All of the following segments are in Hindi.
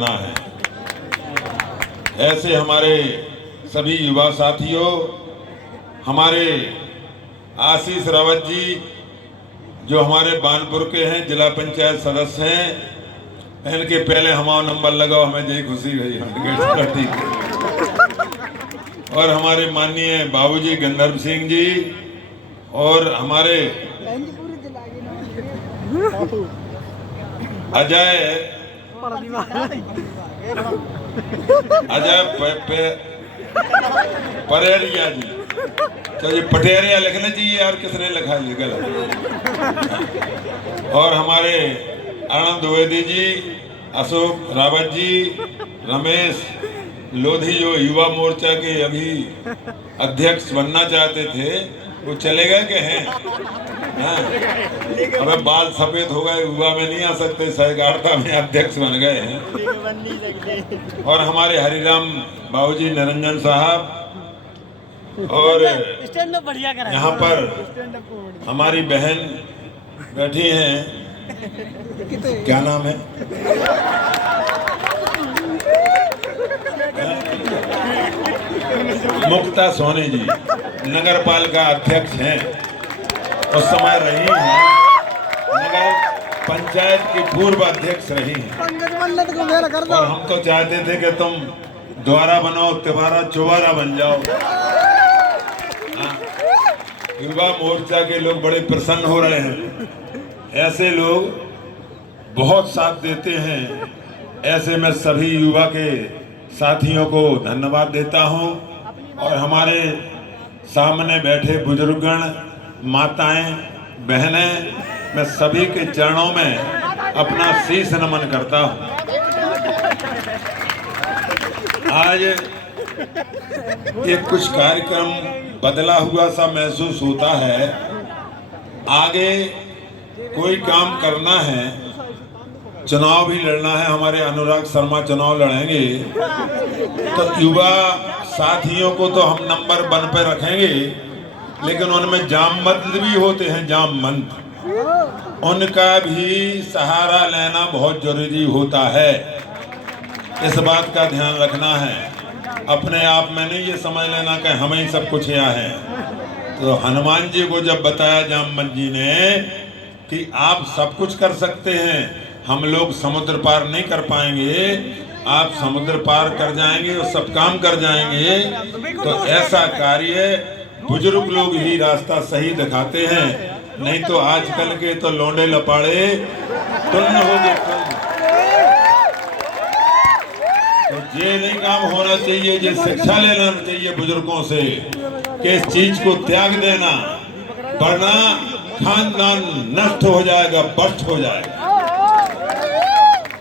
है। ऐसे हमारे सभी युवा साथियों, हमारे आशीष रावत जी जो हमारे बानपुर के हैं, जिला पंचायत सदस्य हैं, इनके पहले हमारा नंबर लगाओ, हमें यही खुशी हुई। और हमारे माननीय बाबूजी गंधर्व सिंह जी और हमारे अजय परेरिया जी, तो ये पटेरिया लिखना चाहिए यार, किसने लिखा ये गलत। और हमारे आनंद द्विवेदी जी, अशोक रावत जी, रमेश लोधी जो युवा मोर्चा के अभी अध्यक्ष बनना चाहते थे, वो चले गए के हैं। अब बाल सफेद हो गए, युवा में नहीं आ सकते, सहकारिता में अध्यक्ष बन गए हैं। और हमारे हरिराम बाबूजी निरंजन साहब, और यहाँ पर हमारी बहन बैठी हैं, क्या नाम है, मुक्ता सोनी जी, नगर पालिका अध्यक्ष हैं, उस समय रही हैं, नगर पंचायत की पूर्व अध्यक्ष रही हैं। और हम तो चाहते थे कि तुम द्वारा बनो, तिबारा चौबारा बन जाओ। युवा मोर्चा के लोग बड़े प्रसन्न हो रहे हैं, ऐसे लोग बहुत साथ देते हैं। ऐसे मैं सभी युवा के साथियों को धन्यवाद देता हूं। और हमारे सामने बैठे बुजुर्गगण, माताएं, बहनें, मैं सभी के चरणों में अपना शीश नमन करता हूं। आज एक कुछ कार्यक्रम बदला हुआ सा महसूस होता है। आगे कोई काम करना है, चुनाव भी लड़ना है, हमारे अनुराग शर्मा चुनाव लड़ेंगे, तो युवा साथियों को तो हम नंबर 1 पे रखेंगे, लेकिन उनमें जामवंत भी होते हैं, जामवंत, उनका भी सहारा लेना बहुत जरूरी होता है। इस बात का ध्यान रखना है। अपने आप में नहीं ये समझ लेना कि हम ही सब कुछ यहाँ हैं। तो हनुमान जी को जब बताया जामवंत जी ने कि आप सब कुछ कर सकते हैं, हम लोग समुद्र पार नहीं कर पाएंगे, आप समुद्र पार कर जाएंगे और सब काम कर जाएंगे, तो ऐसा कार्य बुजुर्ग लोग ही रास्ता सही दिखाते हैं। नहीं तो आजकल के तो लौंडे लपाड़े तुन्न हो गए। तो ये नहीं काम होना चाहिए, ये शिक्षा लेना चाहिए बुजुर्गों से कि इस चीज को त्याग देना, वरना खानदान नष्ट हो जाएगा, भ्रष्ट हो जाएगा।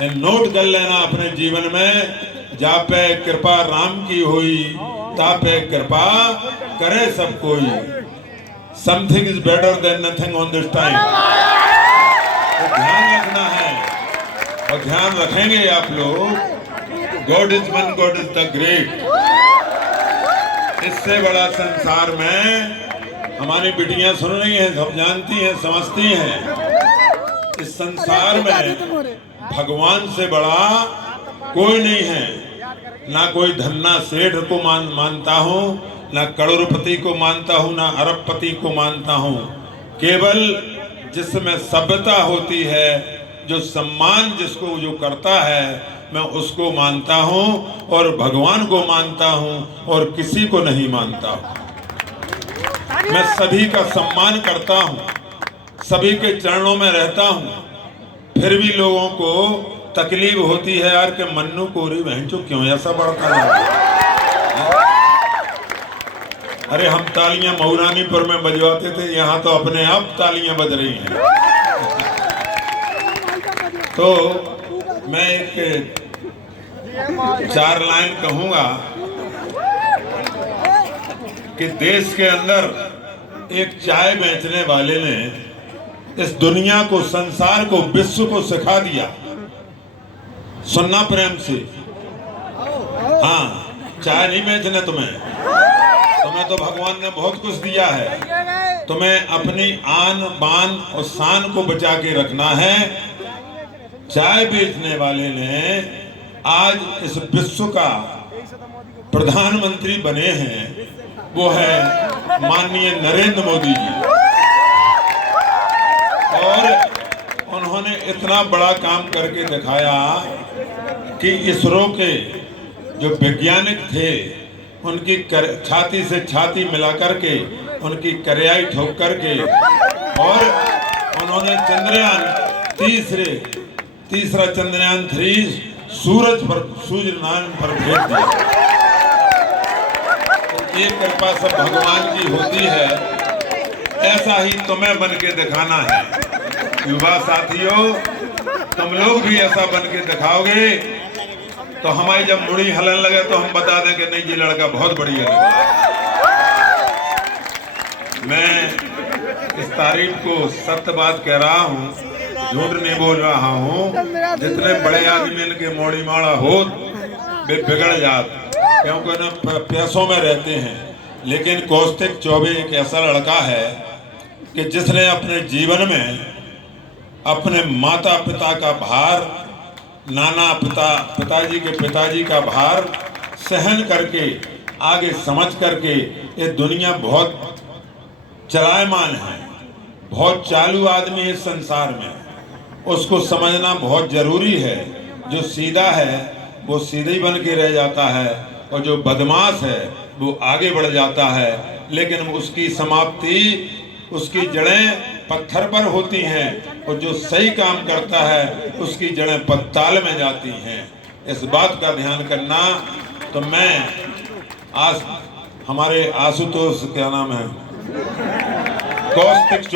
नोट कर लेना अपने जीवन में, जा पे कृपा राम की हुई, ता पे कृपा करे सब कोई। Something is better than nothing on this time. तो ध्यान रखना है, और ध्यान रखेंगे आप लोग। God is one, God is the great. इससे बड़ा संसार में हमारी बेटियां सुन रही हैं, सब जानती हैं, समझती हैं। इस संसार में भगवान से बड़ा कोई नहीं है। ना कोई धन्ना सेठ को मानता हूँ, ना करोड़पति को मानता हूँ, ना अरबपति को मानता हूँ। केवल जिसमें सभ्यता होती है, जो सम्मान जिसको जो करता है, मैं उसको मानता हूँ और भगवान को मानता हूँ और किसी को नहीं मानता हूँ। मैं सभी का सम्मान करता हूँ, सभी के चरणों में रहता हूँ। फिर भी लोगों को तकलीफ होती है यार कि मन्नू कोरी बहनचो क्यों ऐसा बढ़ता है। अरे हम तालियां मऊरानीपुर में बजवाते थे, यहाँ तो अपने आप तालियां बज रही हैं। तो मैं एक 4 लाइन कहूंगा कि देश के अंदर एक चाय बेचने वाले ने इस दुनिया को, संसार को, विश्व को सिखा दिया। सुनना प्रेम से, हाँ, चाय नहीं बेचना तुम्हें तो भगवान ने बहुत कुछ दिया है। तुम्हें अपनी आन बान और शान को बचा के रखना है। चाय बेचने वाले ने आज इस विश्व का प्रधानमंत्री बने हैं वो है माननीय नरेंद्र मोदी जी। और उन्होंने इतना बड़ा काम करके दिखाया कि इसरो के जो वैज्ञानिक थे उनकी छाती से छाती मिला करके उनकी करियाई ठोक करके और उन्होंने तीसरा चंद्रयान 3 सूर्य नारायण पर भेज दिया। तो ये कृपा सब भगवान की होती है। ऐसा ही तुम्हें बन के दिखाना है युवा साथियों। तुम लोग भी ऐसा बन के दिखाओगे तो हमारी जब मुड़ी हलन लगे तो हम बता दें कि नहीं ये लड़का बहुत बढ़िया लगा। मैं इस तारीफ को सत्य बात कह रहा हूँ, झूठ नहीं बोल रहा हूँ। जितने बड़े आदमी इनके मोड़ी माड़ा हो वे बिगड़ जाते क्योंकि ना पैसों में रहते हैं। लेकिन कौशिक चौबे एक ऐसा लड़का है कि जिसने अपने जीवन में अपने माता पिता का भार, नाना पिताजी के पिताजी का भार सहन करके आगे समझ करके ये दुनिया बहुत चलायमान है, बहुत चालू आदमी है इस संसार में। उसको समझना बहुत जरूरी है। जो सीधा है वो सीधे ही बन के रह जाता है और जो बदमाश है वो आगे बढ़ जाता है। लेकिन उसकी समाप्ति, उसकी जड़ें पत्थर पर होती हैं और जो सही काम करता है उसकी जड़ें पत्ताल में जाती हैं। इस बात का ध्यान करना। तो मैं आज हमारे आशुतोष क्या नाम है कौशिक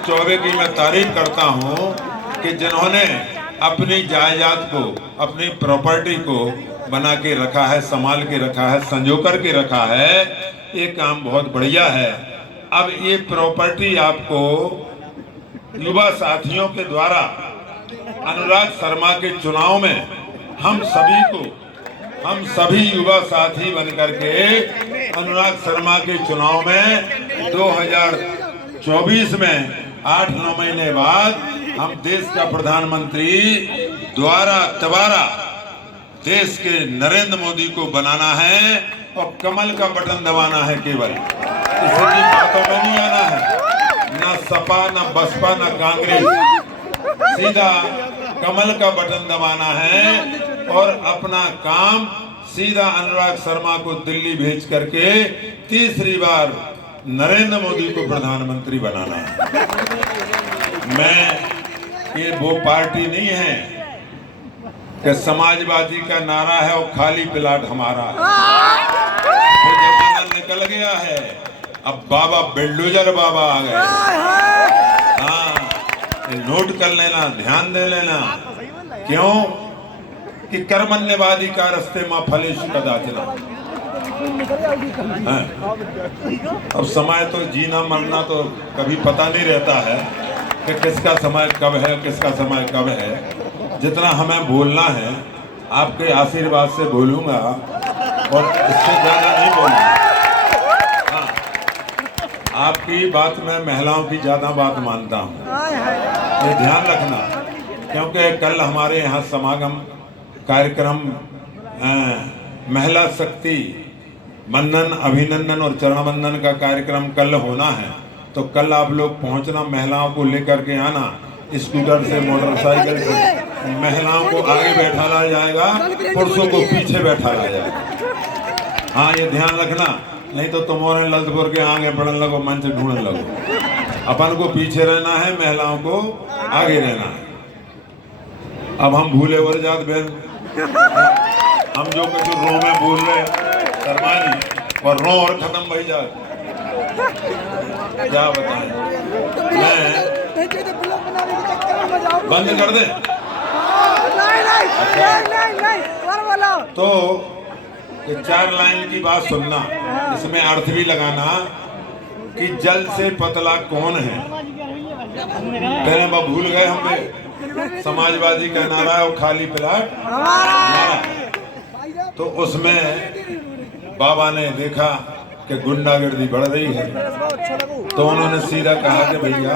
चौबे की मैं तारीफ करता हूँ कि जिन्होंने अपनी जायदाद को, अपनी प्रॉपर्टी को बना के रखा है, संभाल के रखा है, संजो कर के रखा है। ये काम बहुत बढ़िया है। अब ये प्रॉपर्टी आपको युवा साथियों के द्वारा अनुराग शर्मा के चुनाव में हम सभी युवा साथी बनकर के अनुराग शर्मा के चुनाव में 2024 में 8-9 महीने बाद हम देश का प्रधानमंत्री दोबारा देश के नरेंद्र मोदी को बनाना है और कमल का बटन दबाना है। केवल किसी की बातों में नहीं आना है, ना सपा, ना बसपा, ना कांग्रेस। सीधा कमल का बटन दबाना है और अपना काम सीधा अनुराग शर्मा को दिल्ली भेज करके तीसरी बार नरेंद्र मोदी को प्रधानमंत्री बनाना है। ये वो पार्टी नहीं है कि समाजवादी का नारा है और खाली प्लाट हमारा है। वो जमाना निकल गया है। अब बाबा बिल्डोजर बाबा आ गए। हाँ, नोट कर लेना, ध्यान दे लेना। क्यों कि कर्मण्यवादी का रास्ते मां फलेषु कदाचन। अब समय तो जीना मरना तो कभी पता नहीं रहता है कि किसका समय कब है, किसका समय कब है। जितना हमें बोलना है आपके आशीर्वाद से बोलूंगा और इससे ज्यादा नहीं बोलूंगा। हाँ, आपकी बात में महिलाओं की ज्यादा बात मानता हूँ, ये ध्यान रखना। क्योंकि कल हमारे यहाँ समागम कार्यक्रम महिला शक्ति वंदन, अभिनंदन और चरण वंदन का कार्यक्रम कल होना है। तो कल आप लोग पहुंचना, महिलाओं को लेकर के आना, स्कूटर से, मोटरसाइकिल से। महिलाओं को आगे बैठा लाया जाएगा, पुरुषों को पीछे बैठा लाया जाएगा। हाँ, ये ध्यान रखना, नहीं तो तुम्हारे ललितपुर के आगे बढ़ने लगो, मंच ढूंढने लगो। अपन को पीछे रहना है, महिलाओं को आगे रहना है। अब हम भूले वर जात बहन, हम जो कुछ रो में बोल रहे शर्मा जी और रो और खत्म भाई जा। क्या बताएं, मैं बंद कर दे। तो ये 4 लाइन की बात सुनना, इसमें अर्थ भी लगाना कि जल से पतला कौन है। पहले हम भूल गए, हम समाजवादी का नारा है और खाली प्लाट हमारा। तो उसमें बाबा ने देखा कि गुंडागर्दी बढ़ रही है, तो उन्होंने सीधा कहा कि भैया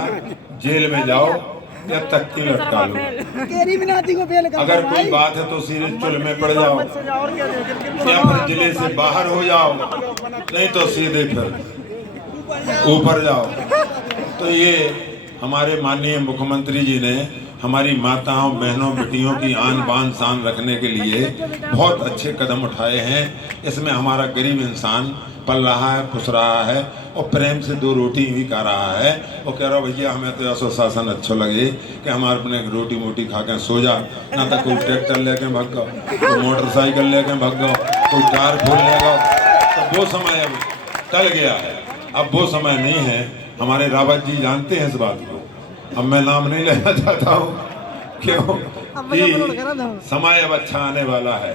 जेल में जाओ या तख्ती लटका लो। केरी मिनाती को फेल कर अगर कोई बात है तो सीधे चुल में पड़ जाओ या फिर जिले से बाहर हो जाओ, नहीं तो सीधे फिर ऊपर जाओ। तो ये हमारे माननीय मुख्यमंत्री जी ने हमारी माताओं बहनों बेटियों की आन बान शान रखने के लिए बहुत अच्छे कदम उठाए हैं। इसमें हमारा गरीब इंसान पल रहा है, खुश रहा है और प्रेम से दो रोटी भी खा रहा है। वो कह रहा भैया हमें तो ऐसा शासन अच्छा लगे कि हमारे अपने रोटी मोटी खा के सो जा, ना तो कोई ट्रैक्टर लेके भाग गो, कोई मोटरसाइकिल लेके भाग गो, कोई कार खोल लेगा। तो वो समय अब टल गया है, अब वो समय नहीं है। हमारे रावत जी जानते हैं इस बात को। अब मैं नाम नहीं लेना चाहता हूँ, क्यों कि समय अब अच्छा आने वाला है।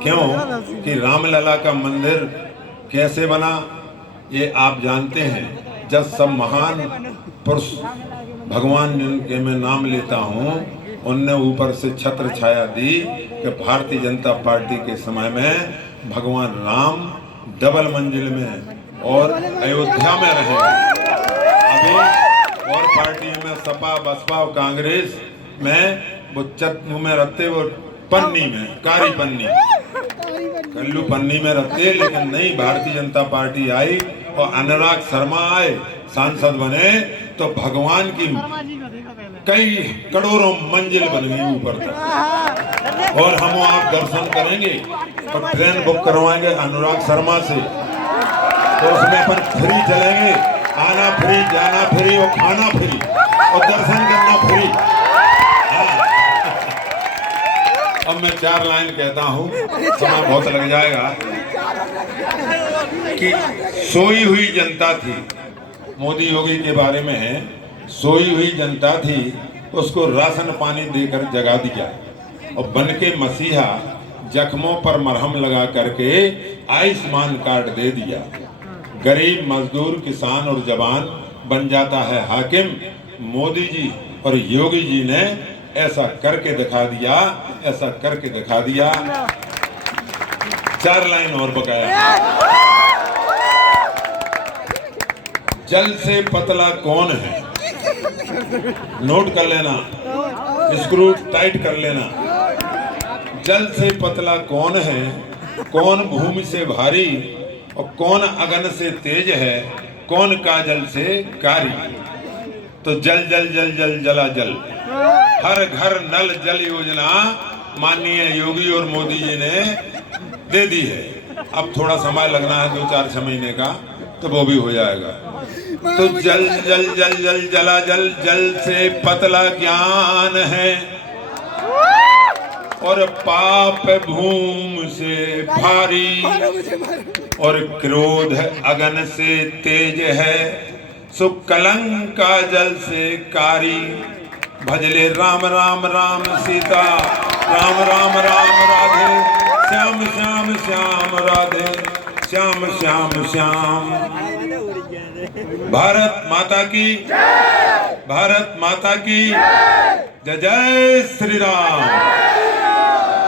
क्यों कि रामलला का मंदिर कैसे बना ये आप जानते हैं। जब सब महान पुरुष भगवान जिनके मैं नाम लेता हूँ उनने ऊपर से छत्र छाया दी कि भारतीय जनता पार्टी के समय में भगवान राम डबल मंजिल में और अयोध्या में रहेंगे। अभी और पार्टियों में सपा बसपा और कांग्रेस में वो मुँह में रखते, वो पन्नी में कारी पन्नी कल्लू पन्नी में रखते। लेकिन नहीं, भारतीय जनता पार्टी आई और अनुराग शर्मा आए, सांसद बने तो भगवान की कई करोड़ों मंजिल बन गई ऊपर तक। और हम आप दर्शन करेंगे और ट्रेन बुक करवाएंगे अनुराग शर्मा से, तो उसमें अपन फ्री चलेंगे, आना फ्री, जाना फ्री और खाना फ्री और दर्शन करना फ्री। अब मैं 4 लाइन कहता हूँ, समय बहुत लग जाएगा। कि सोई हुई जनता थी, मोदी योगी के बारे में है, सोई हुई जनता थी, उसको राशन पानी देकर जगा दिया और बन के मसीहा जख्मों पर मरहम लगा करके आयुष्मान कार्ड दे दिया। गरीब मजदूर किसान और जवान बन जाता है हाकिम। मोदी जी और योगी जी ने ऐसा करके दिखा दिया, ऐसा करके दिखा दिया। 4 लाइन और बकाया। जल से पतला कौन है, नोट कर लेना, स्क्रू टाइट कर लेना। जल से पतला कौन है, कौन भूमि से भारी और कौन अगन से तेज है, कौन काजल से कारी। तो जल जल जल जल जला जल, हर घर नल जल योजना माननीय योगी और मोदी जी ने दे दी है। अब थोड़ा समय लगना है, 2-4-6 महीने का, तो वो भी हो जाएगा। तो जल जल जल जल जला जल, जल से पतला ज्ञान है और पाप भूमि से भारी और क्रोध अगन से तेज है, सुकलंका जल से कारी। भजले राम राम राम सीता, राम राम राम राधे, श्याम श्याम श्याम राधे, श्याम श्याम श्याम। भारत माता की, भारत माता की जय जय श्री राम।